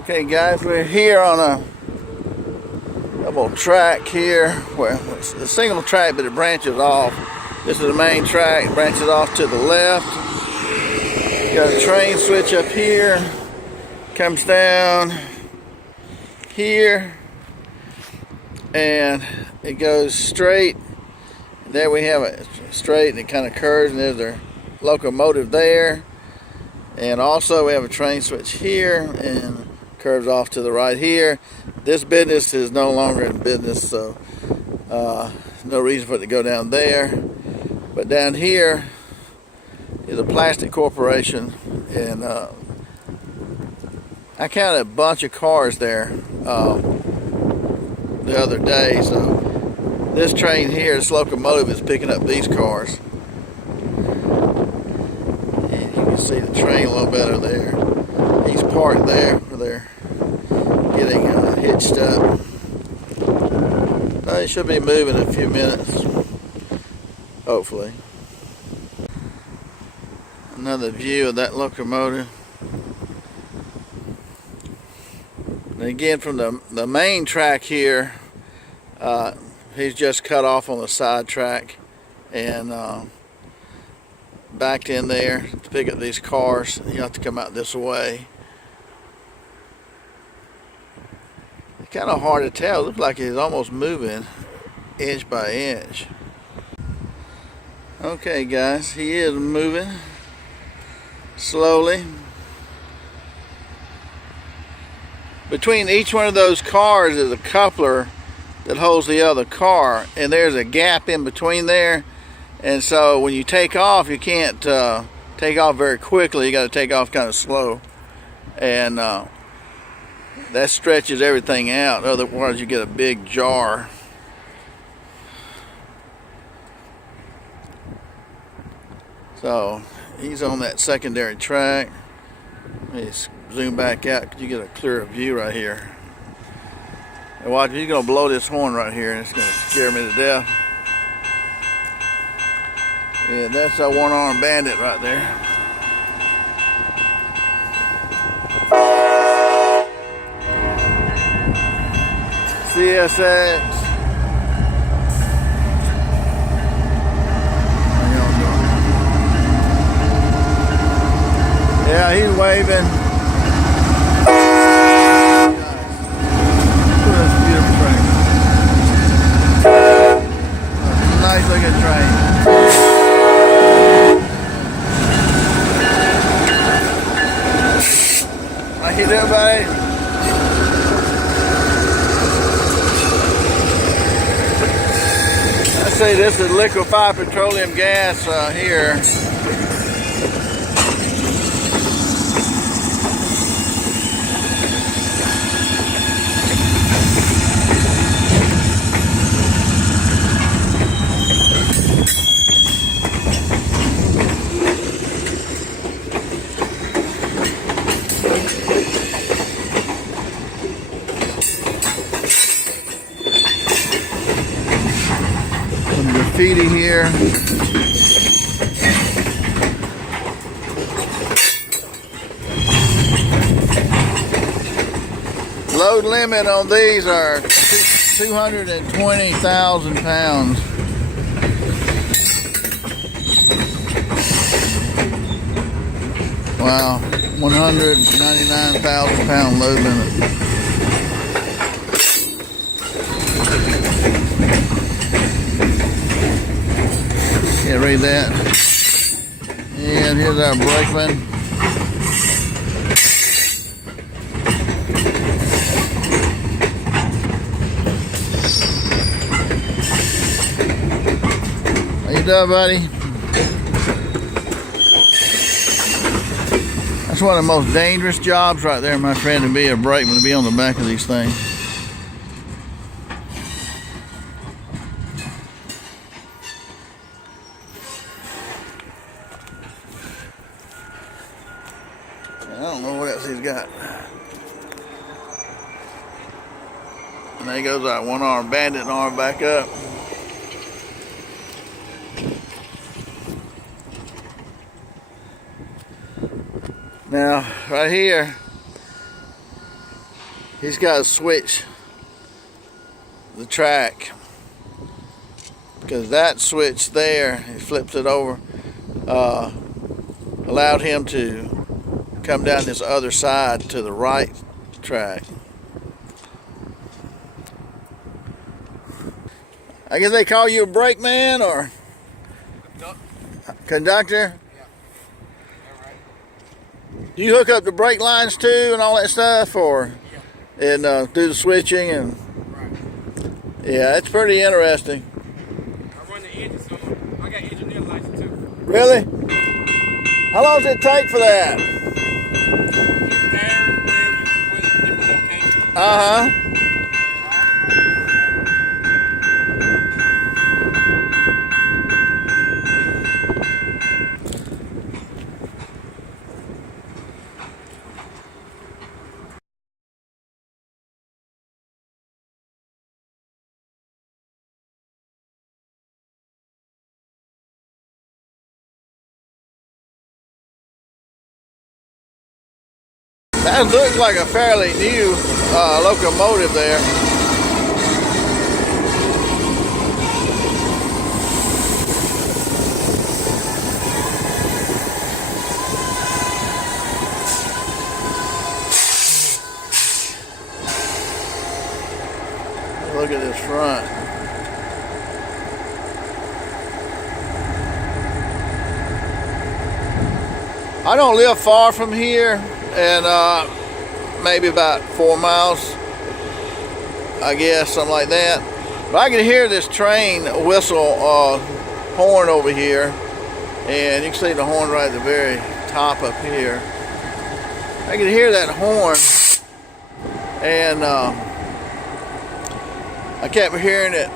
Okay guys, we're here on a double track here where it's a single track but it branches off. This is the main track, it branches off to the left. Got a train switch up here, comes down here and it goes straight. There we have it straight and it kind of curves, and there's their locomotive there. And also we have a train switch here and curves off to the right here. This business is no longer in business, so no reason for it to go down there. But down here is a plastic corporation, and I counted a bunch of cars there the other day. So this train here, this locomotive, is picking up these cars. And you can see the train a little better there. He's parked there where they're getting hitched up. He should be moving in a few minutes, hopefully. Another view of that locomotive. And again, from the main track here, he's just cut off on the side track and backed in there to pick up these cars. You have to come out this way. It's kind of hard to tell. It looks like he's almost moving inch by inch. Okay guys, he is moving slowly. Between each one of those cars is a coupler that holds the other car, and there's a gap in between there, and so when you take off, you can't take off very quickly. You got to take off kind of slow, and that stretches everything out. Otherwise you get a big jar. So he's on that secondary track. Let me zoom back out. You get a clearer view right here. And watch, he's gonna blow this horn right here, and it's gonna scare me to death. Yeah, that's a one-armed bandit right there. CSX. Yeah, he's waving. That's a beautiful train. Nice looking train. How you doing, buddy? I say this is liquefied petroleum gas here. Some graffiti here. Load limit on these are 220,000 pounds. Wow, 199,000 pound load limit. Yeah, read that. And here's our brakeman. How you doing, buddy? That's one of the most dangerous jobs right there, my friend, to be a brakeman, to be on the back of these things. I don't know what else he's got. And there goes our one-armed bandit arm back up. Now, right here, he's got to switch the track, because that switch there, he flips it over, allowed him to come down this other side to the right track. I guess they call you a brakeman or conductor? Yeah. Right. Do you hook up the brake lines too and all that stuff, or Yeah. and do the switching and? Right. Yeah, it's pretty interesting. I run the engine, so I got engineer license too. Really? How long does it take for that? It varies where you put different locations. Uh-huh. That looks like a fairly new locomotive there. Look at this front. I don't live far from here, and maybe about 4 miles, I guess, something like that. But I can hear this train whistle horn over here, and you can see the horn right at the very top up here. I can hear that horn, and I kept hearing it,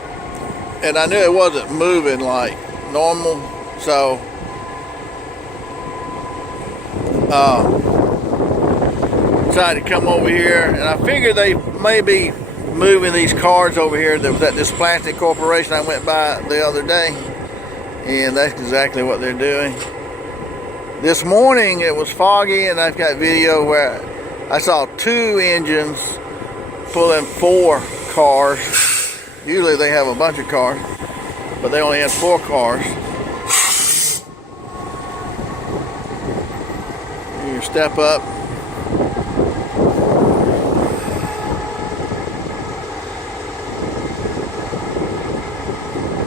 and I knew it wasn't moving like normal, so decided to come over here, and I figured they may be moving these cars over here that was at this plastic corporation I went by the other day, and that's exactly what they're doing. This morning it was foggy, and I've got video where I saw 2 engines pulling 4 cars. Usually they have a bunch of cars, but they only had 4 cars. You step up.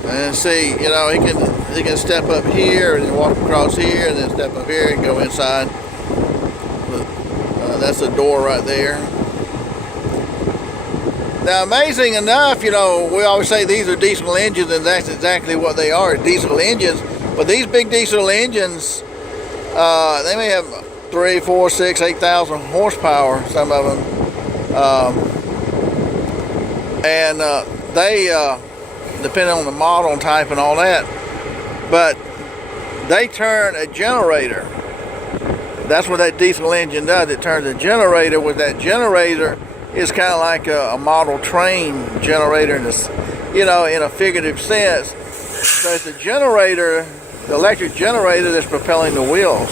And see, you know, he can step up here and then walk across here and then step up here and go inside. But, that's a door right there. Now, amazing enough, you know, we always say these are diesel engines, and that's exactly what they are, diesel engines. But these big diesel engines, they may have 3, 4, 6, 8,000 horsepower, some of them. And they, depending on the model and type and all that, but they turn a generator. That's what that diesel engine does. It turns a generator. With that generator, it's kind of like a model train generator, in this, you know, in a figurative sense. So it's a generator, the electric generator, that's propelling the wheels.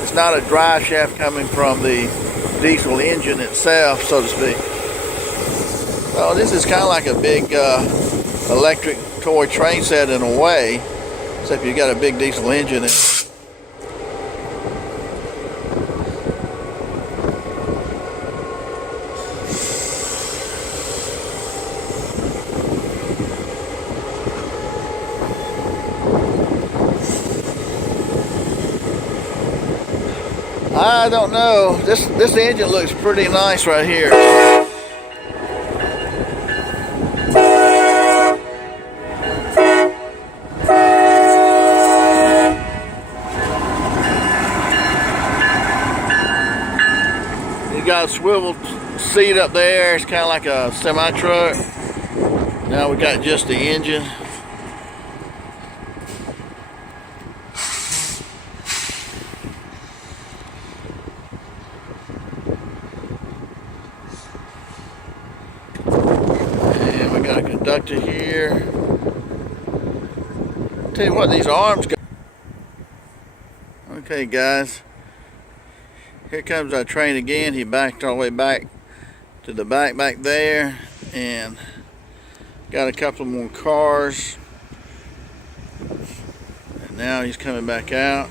It's not a drive shaft coming from the diesel engine itself, so to speak. So this is kind of like a big electric toy train set in a way, except you got a big diesel engine in it. I don't know. This engine looks pretty nice right here. You got a swivel seat up there. It's kind of like a semi-truck. Now we got just the engine. Got a conductor here. Tell you what, these arms go. Okay, guys. Here comes our train again. He backed all the way back to the back there, and got a couple more cars. And now he's coming back out.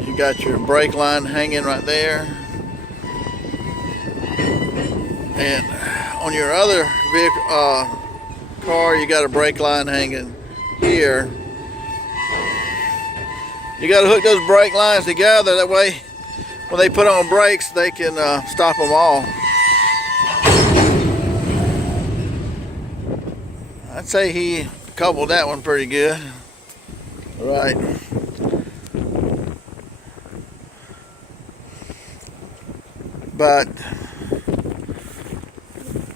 You got your brake line hanging right there, and on your other vehicle, car, you got a brake line hanging here. You got to hook those brake lines together, that way when they put on brakes they can stop them all. I'd say he coupled that one pretty good. Right. But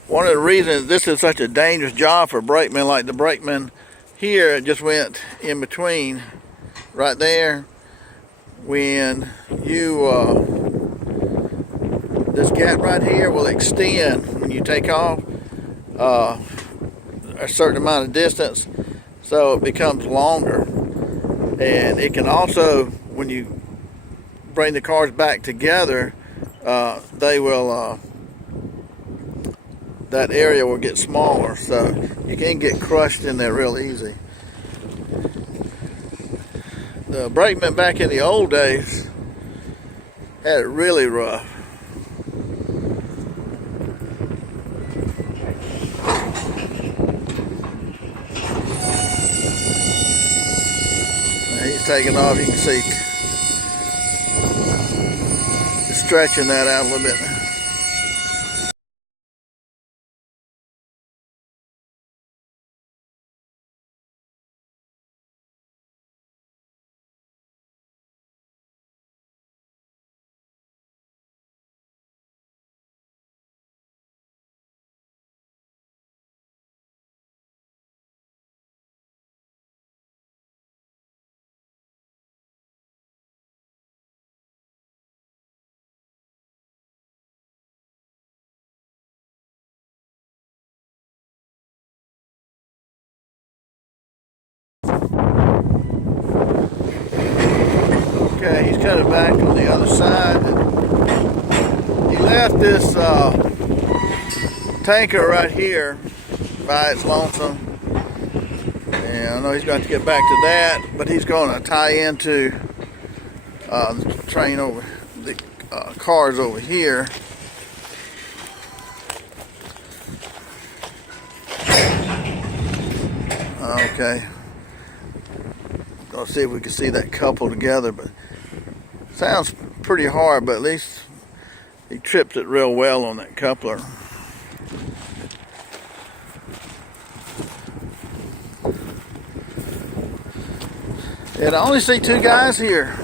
one of the reasons this is such a dangerous job for brakemen, like the brakeman here just went in between right there, when you this gap right here will extend when you take off a certain amount of distance, so it becomes longer. And it can also, when you bring the cars back together, they will that area will get smaller, so you can get crushed in there real easy. The brakemen back in the old days had it really rough. Now he's taking off, you can see he's stretching that out a little bit. Okay, he's coming back on the other side. He left this tanker right here by its lonesome, and I know he's got to get back to that, but he's going to tie into the train over the cars over here. Okay, gonna see if we can see that couple together, but sounds pretty hard, but at least he tripped it real well on that coupler. And I only see two guys here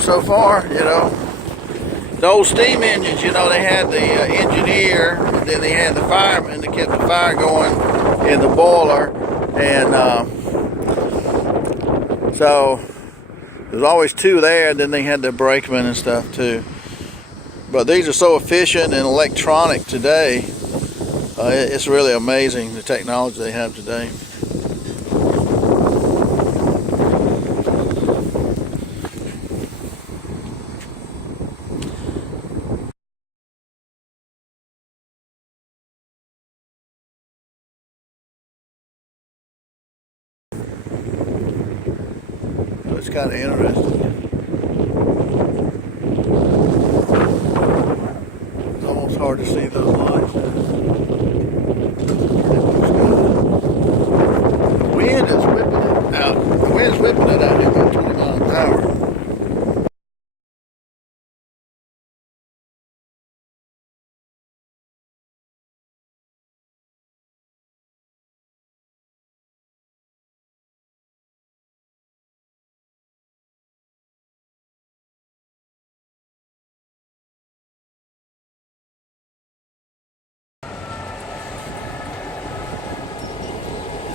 so far, you know. The old steam engines, you know, they had the engineer, and then they had the fireman that kept the fire going in the boiler, and so there's always two there, and then they had their brakemen and stuff too. But these are so efficient and electronic today, it's really amazing the technology they have today. So it's kind of interesting. It's almost hard to see those lights.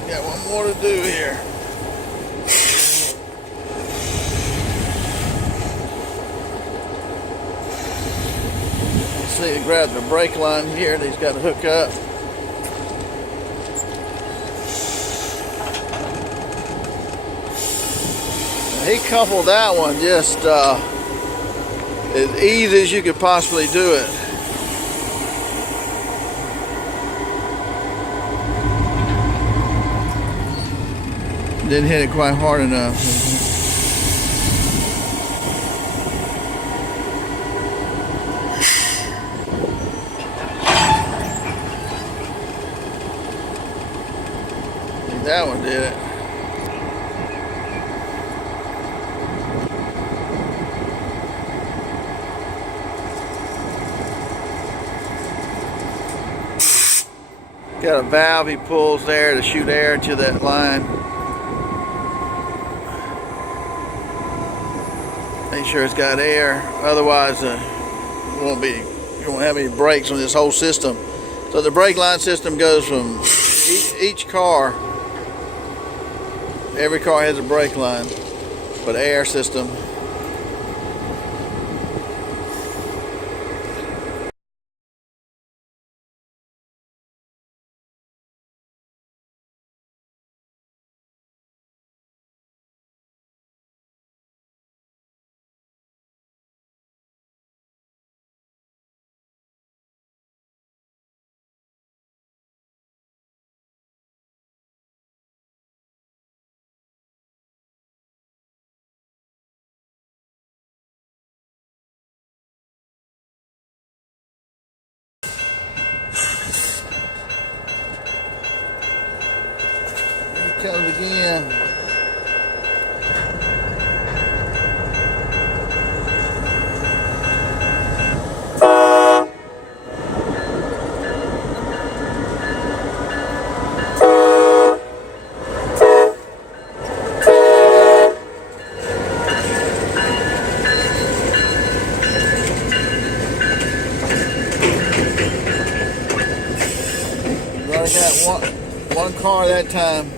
Got one more to do here. See, he grabbed the brake line here that he's got to hook up. He coupled that one just as easy as you could possibly do it. Didn't hit it quite hard enough. I think that one did it. Got a valve he pulls there to shoot air to that line. Make sure it's got air, otherwise you won't have any brakes on this whole system. So the brake line system goes from each car. Every car has a brake line, but air system. Here it comes again. We only got one car that time.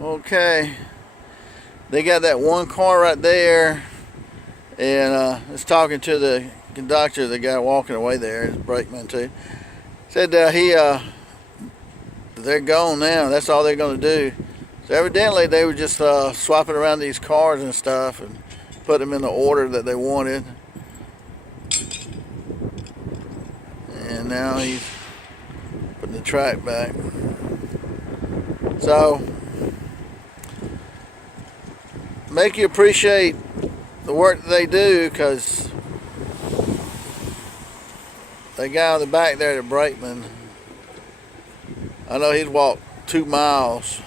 Okay, they got that one car right there, and it's talking to the conductor, the guy walking away there, his brakeman too. Said they're gone now. That's all they're going to do. So evidently they were just swapping around these cars and stuff and put them in the order that they wanted. And now he's putting the track back. So make you appreciate the work that they do, because the guy on the back there, the brakeman, I know he's walked 2 miles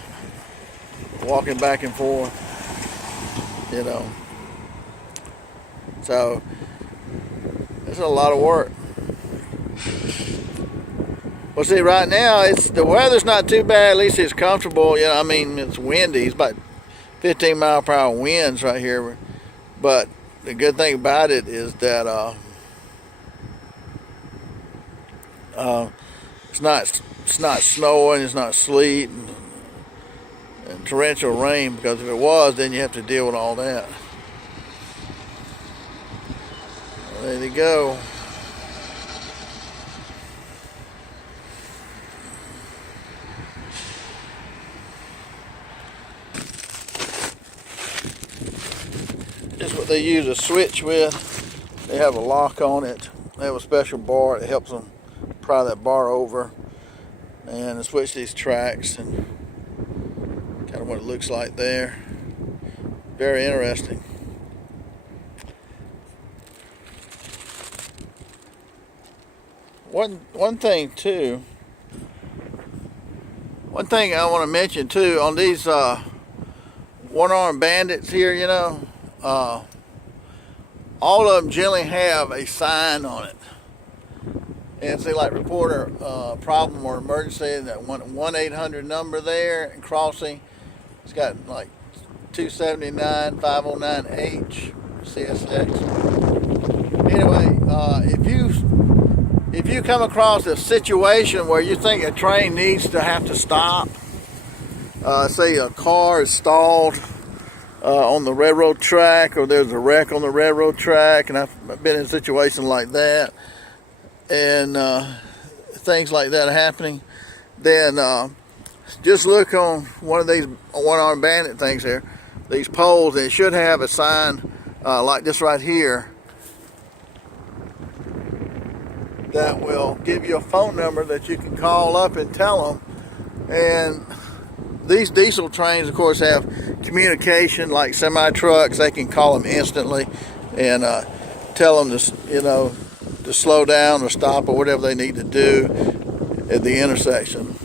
walking back and forth, you know. So it's a lot of work. Well, see, right now the weather's not too bad. At least it's comfortable. You know, I mean, it's windy. It's about 15 mile per hour winds right here. But the good thing about it is that it's not snowing. It's not sleet and torrential rain. Because if it was, then you have to deal with all that. Well, there they go. This is what they use a switch with. They have a lock on it. They have a special bar that helps them pry that bar over and switch these tracks, and kind of what it looks like there. Very interesting. One thing I want to mention too on these one-armed bandits here, you know, all of them generally have a sign on it, and say like report a problem or emergency, that 1-800 number there and crossing. It's got like 279 509H CSX. Anyway, if you come across a situation where you think a train needs to have to stop, say a car is stalled on the railroad track, or there's a wreck on the railroad track, and I've been in a situation like that, and things like that are happening, then just look on one of these one-armed bandit things here, these poles, and it should have a sign like this right here that will give you a phone number that you can call up and tell them. And these diesel trains, of course, have communication like semi-trucks. They can call them instantly and tell them to slow down or stop or whatever they need to do at the intersection.